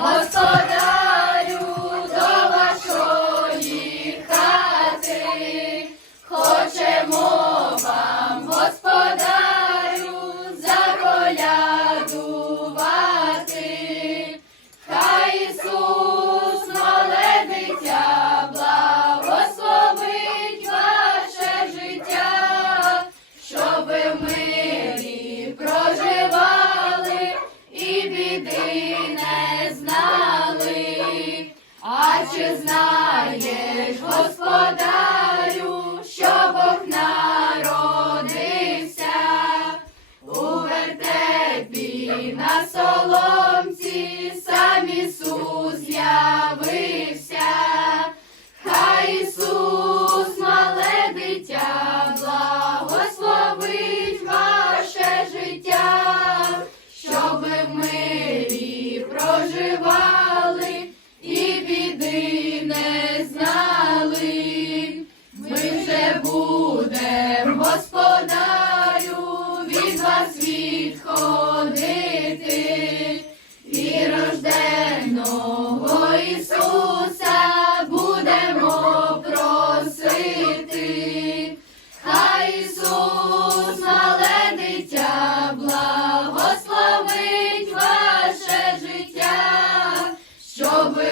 господарю, чи знаєш, господарю, що Бог народився? У вертепі на соломці самі Ісус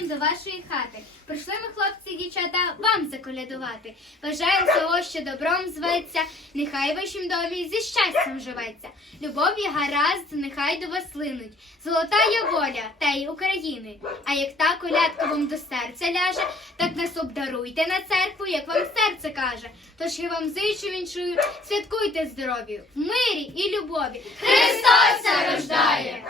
щирим до вашої хати. Прийшли ми, хлопці дівчата, вам заколядувати. Бажаємо всього, що добром зветься, нехай в вашім домі зі щастям живеться. Любов і гаразд, нехай до вас линуть. Золота є воля та й України. А як та колядка вам до серця ляже, так нас обдаруйте на церкву, як вам серце каже. Тож я вам зичу віншую, святкуйте здоров'ю, в мирі і любові. Христос рождає!